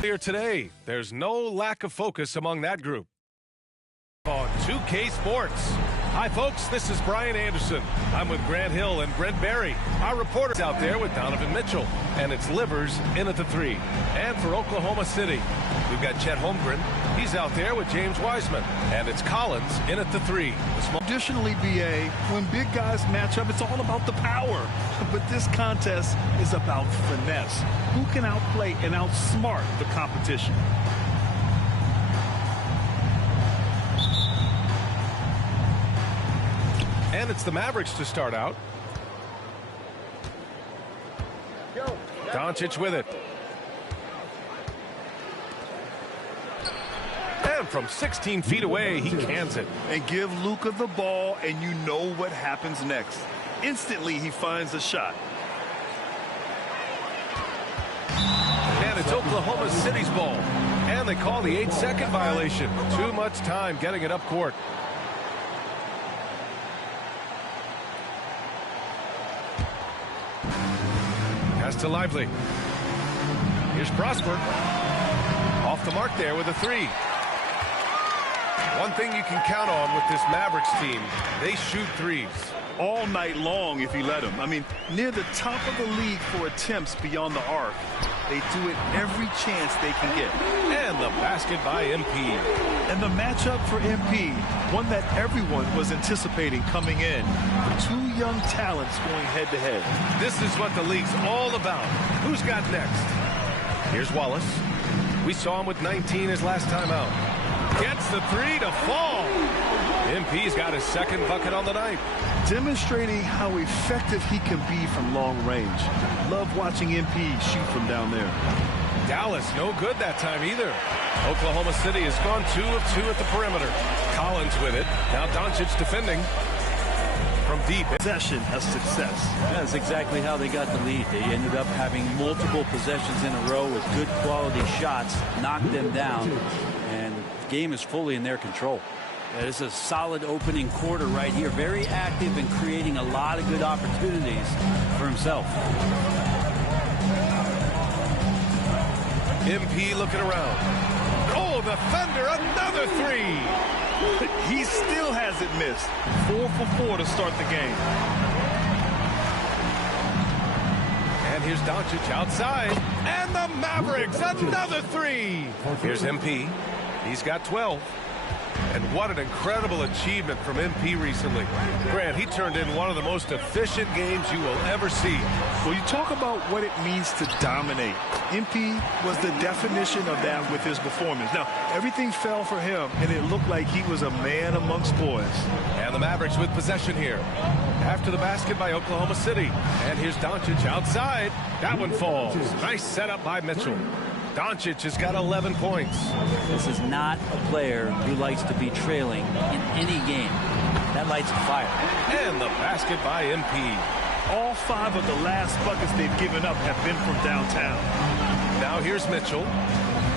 Here today, there's no lack of focus among that group. On 2K Sports. Hi folks, this is Brian Anderson. I'm with Grant Hill and Brent Barry. Our reporter's out there with Donovan Mitchell. And it's Livers in at the 3. And for Oklahoma City, we've got Chet Holmgren. He's out there with James Wiseman. And it's Collins in at the 3. Traditionally, BA, when big guys match up, it's all about the power. But this contest is about finesse. Who can outplay and outsmart the competition? And it's the Mavericks to start out. Doncic with it. And from 16 feet away, he cans it. And give Luka the ball, and you know what happens next. Instantly, he finds a shot. And it's Oklahoma City's ball. And they call the 8-second violation. Too much time getting it up court. Pass to Lively. Here's Prosper. Off the mark there with a 3. One thing you can count on with this Mavericks team, they shoot threes. All night long if he let them. I mean, near the top of the league for attempts beyond the arc. They do it every chance they can get. And the basket by MP. And the matchup for MP, one that everyone was anticipating coming in. The two young talents going head-to-head. This is what the league's all about. Who's got next? Here's Wallace. We saw him with 19 his last time out. Gets the 3 to fall. MP's got his second bucket on the night. Demonstrating how effective he can be from long range. Love watching MP shoot from down there. Dallas, no good that time either. Oklahoma City has gone 2 of 2 at the perimeter. Collins with it. Now Doncic defending from deep. Possession of success. That's exactly how they got the lead. They ended up having multiple possessions in a row with good quality shots, knocked them down, and the game is fully in their control. It's a solid opening quarter right here. Very active and creating a lot of good opportunities for himself. MP looking around. Oh, the Thunder, another 3. He still hasn't missed. 4 for 4 to start the game. And here's Doncic outside. And the Mavericks, another 3. Here's MP. He's got 12. And what an incredible achievement from MP recently. Grant, he turned in one of the most efficient games you will ever see. Well, you talk about what it means to dominate. MP was the definition of that with his performance. Now, everything fell for him, and it looked like he was a man amongst boys. And the Mavericks with possession here. After the basket by Oklahoma City. And here's Doncic outside. That one falls. Nice setup by Mitchell. Doncic has got 11 points. This is not a player who likes to be trailing in any game. That lights a fire. And the basket by MP. All 5 of the last buckets they've given up have been from downtown. Now here's Mitchell.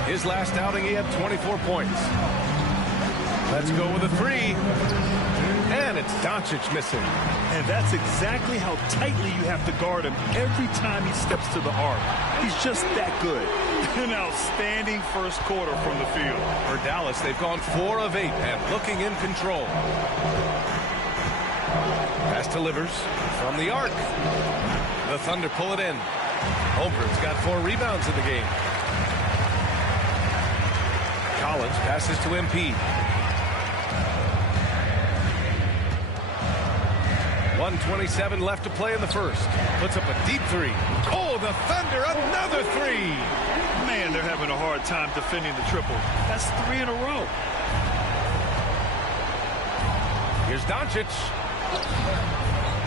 His last outing, he had 24 points. Let's go with a 3. And it's Doncic missing. And that's exactly how tightly you have to guard him every time he steps to the arc. He's just that good. An outstanding first quarter from the field. For Dallas, they've gone 4 of 8 and looking in control. Pass to Livers from the arc. The Thunder pull it in. Holmgren's got 4 rebounds in the game. Collins passes to MP. 1:27 left to play in the first. Puts up a deep 3. Oh, the Thunder, another 3. Man, they're having a hard time defending the triple. That's 3 in a row. Here's Doncic.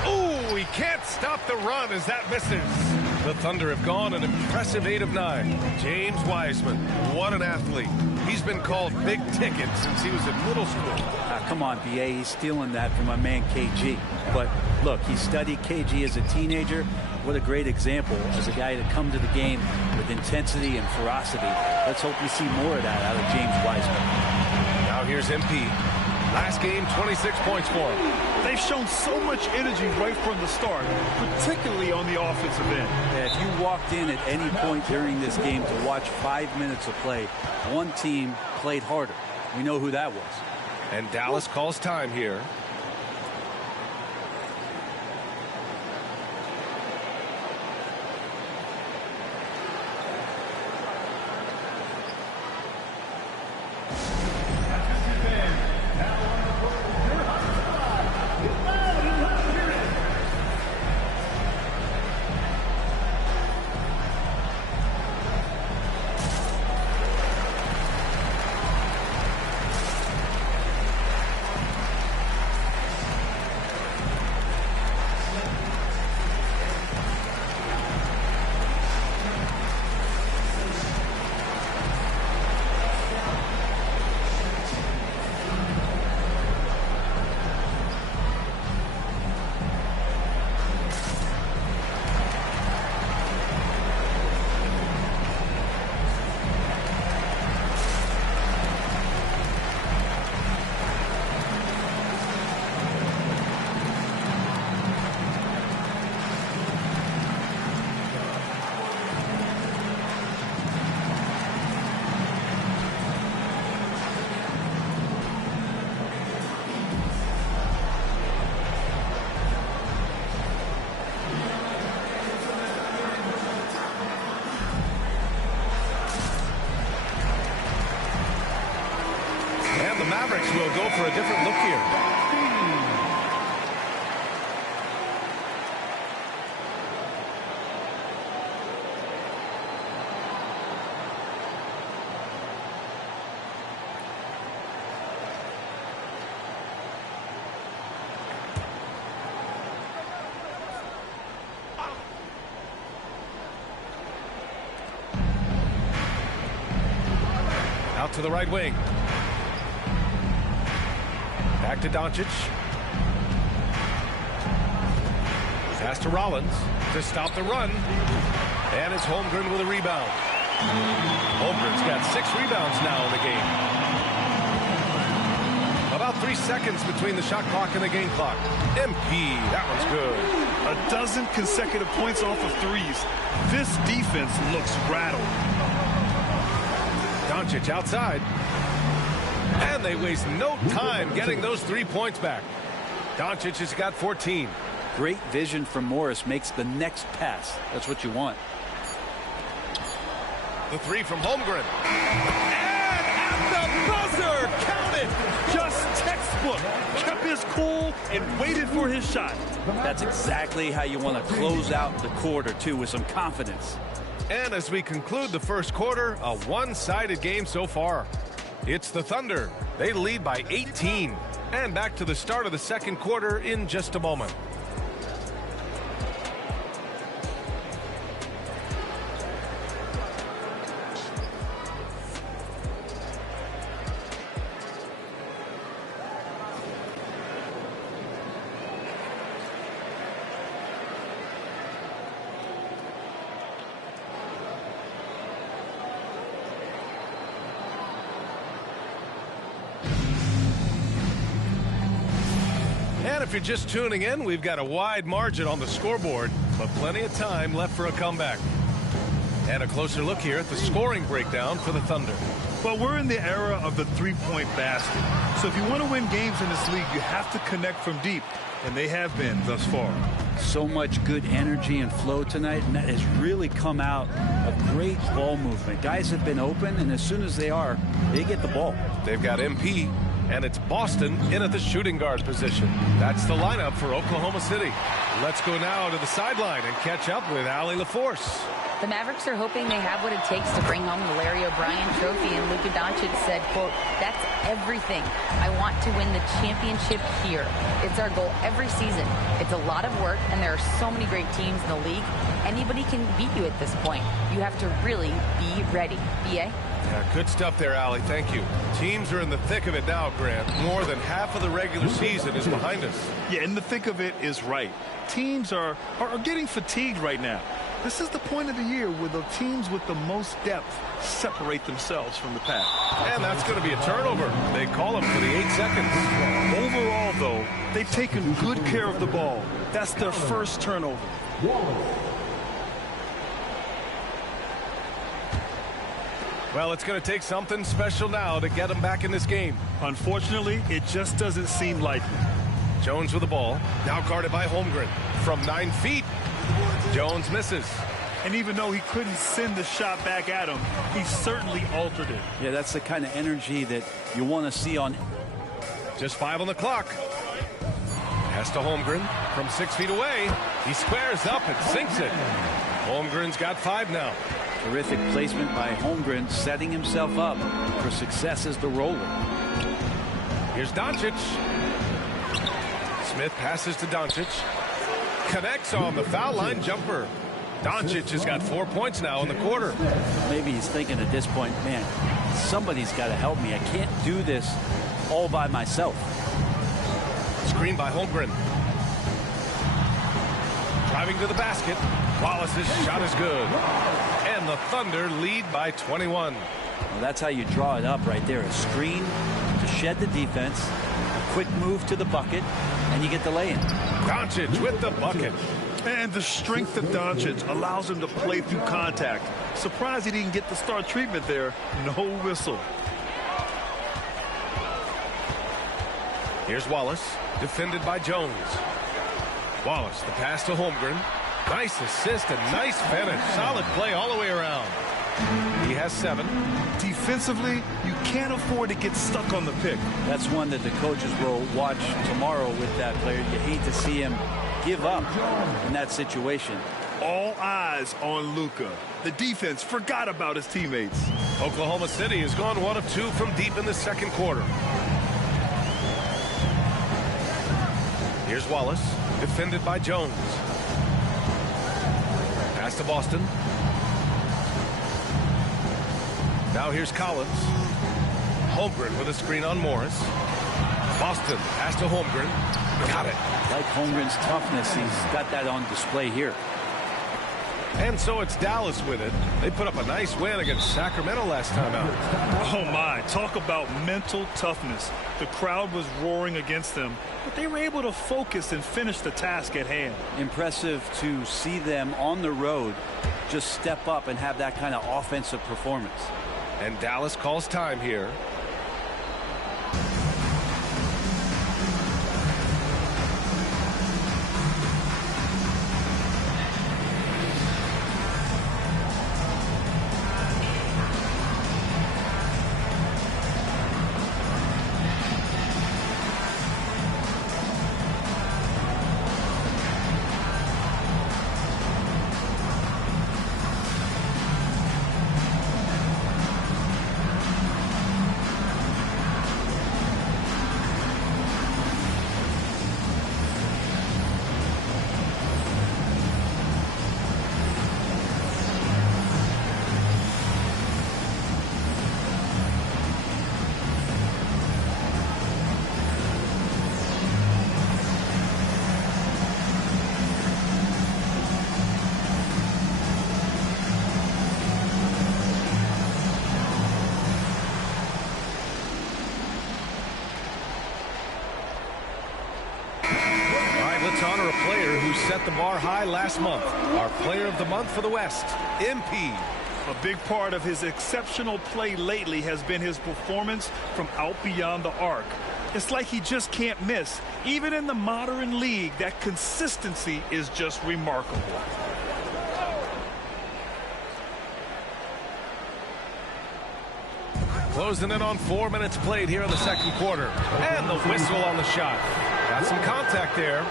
Ooh, he can't stop the run as that misses. The Thunder have gone an impressive 8 of 9. James Wiseman, what an athlete. He's been called big ticket since he was in middle school. Come on, BA, he's stealing that from my man KG. But look, he studied KG as a teenager. What a great example as a guy to come to the game with intensity and ferocity. Let's hope we see more of that out of James Wiseman. Now here's MP. Last game, 26 points for them. They've shown so much energy right from the start, particularly on the offensive end. Yeah, if you walked in at any point during this game to watch 5 minutes of play, one team played harder. We know who that was. And Dallas calls time here. The Mavericks will go for a different look here. Out to the right wing. Back to Doncic. Pass to Rollins to stop the run. And it's Holmgren with a rebound. Holmgren's got 6 rebounds now in the game. About 3 seconds between the shot clock and the game clock. MP, that one's good. A dozen consecutive points off of threes. This defense looks rattled. Doncic outside. And they waste no time getting those 3 points back. Doncic has got 14. Great vision from Morris makes the next pass. That's what you want. The 3 from Holmgren. And at the buzzer, count it. Just textbook. Kept his cool and waited for his shot. That's exactly how you want to close out the quarter, too, with some confidence. And as we conclude the first quarter, a one-sided game so far. It's the Thunder. They lead by 18. And back to the start of the second quarter in just a moment. And if you're just tuning in, we've got a wide margin on the scoreboard, but plenty of time left for a comeback. And a closer look here at the scoring breakdown for the Thunder. Well, we're in the era of the three-point basket. So if you want to win games in this league, you have to connect from deep, and they have been thus far. So much good energy and flow tonight, and that has really come out of great ball movement. Guys have been open, and as soon as they are, they get the ball. They've got MP, and it's Boston in at the shooting guard position. That's the lineup for Oklahoma City. Let's go now to the sideline and catch up with Allie LaForce. The Mavericks are hoping they have what it takes to bring home the Larry O'Brien trophy, and Luka Doncic said, quote, "That's everything. I want to win the championship here. It's our goal every season. It's a lot of work, and there are so many great teams in the league. Anybody can beat you at this point. You have to really be ready." BA? Yeah, good stuff there, Allie. Thank you. Teams are in the thick of it now, Grant. More than half of the regular season is behind us. Yeah, in the thick of it is right. Teams are getting fatigued right now. This is the point of the year where the teams with the most depth separate themselves from the pack. And that's going to be a turnover. They call him for the 8 seconds. Overall, though, they've taken good care of the ball. That's their first turnover. Well, it's going to take something special now to get them back in this game. Unfortunately, it just doesn't seem likely. Jones with the ball. Now guarded by Holmgren. From 9 feet. Jones misses. And even though he couldn't send the shot back at him, he certainly altered it. Yeah, that's the kind of energy that you want to see on. Just 5 on the clock. Pass to Holmgren from 6 feet away. He squares up and sinks it. Holmgren's got 5 now. Terrific placement by Holmgren, setting himself up for success as the roller. Here's Doncic. Smith passes to Doncic. Connects on the foul line jumper. Doncic has got 4 points now in the quarter. Maybe he's thinking at this point, man, somebody's got to help me. I can't do this all by myself. Screen by Holmgren. Driving to the basket. Wallace's shot is good. And the Thunder lead by 21. Well, that's how you draw it up right there. A screen to shed the defense, a quick move to the bucket, and you get the lay-in. Doncic with the bucket. And the strength of Doncic allows him to play through contact. Surprised he didn't get the star treatment there. No whistle. Here's Wallace, defended by Jones. Wallace, the pass to Holmgren. Nice assist and nice finish. Solid play all the way around. He has 7. Defensively, you can't afford to get stuck on the pick. That's one that the coaches will watch tomorrow with that player. You hate to see him give up in that situation. All eyes on Luka. The defense forgot about his teammates. Oklahoma City has gone 1 of 2 from deep in the second quarter. Here's Wallace, defended by Jones. Pass to Boston. Now here's Collins. Holmgren with a screen on Morris. Boston pass to Holmgren. Got it. Like Holmgren's toughness, he's got that on display here. And so it's Dallas with it. They put up a nice win against Sacramento last time out. Oh my, talk about mental toughness. The crowd was roaring against them, but they were able to focus and finish the task at hand. Impressive to see them on the road just step up and have that kind of offensive performance. And Dallas calls time here. Honor a player who set the bar high last month. Our player of the month for the West, MP. A big part of his exceptional play lately has been his performance from out beyond the arc. It's like he just can't miss. Even in the modern league, that consistency is just remarkable. Closing in on 4 minutes played here in the second quarter. And the whistle on the shot. Got some contact there.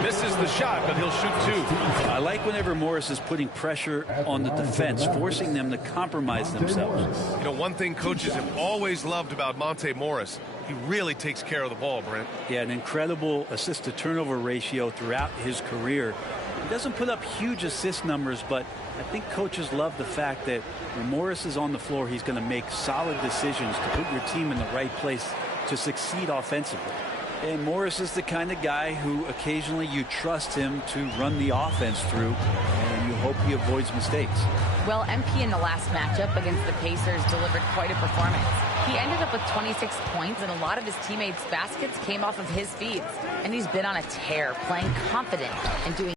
Misses the shot, but he'll shoot 2. I like whenever Morris is putting pressure on the defense, forcing them to compromise themselves. You know, one thing coaches have always loved about Monte Morris, he really takes care of the ball, Brent. Yeah, an incredible assist-to-turnover ratio throughout his career. He doesn't put up huge assist numbers, but I think coaches love the fact that when Morris is on the floor, he's going to make solid decisions to put your team in the right place to succeed offensively. And Morris is the kind of guy who occasionally you trust him to run the offense through, and you hope he avoids mistakes. Well, MP in the last matchup against the Pacers delivered quite a performance. He ended up with 26 points, and a lot of his teammates' baskets came off of his feeds. And he's been on a tear, playing confident and doing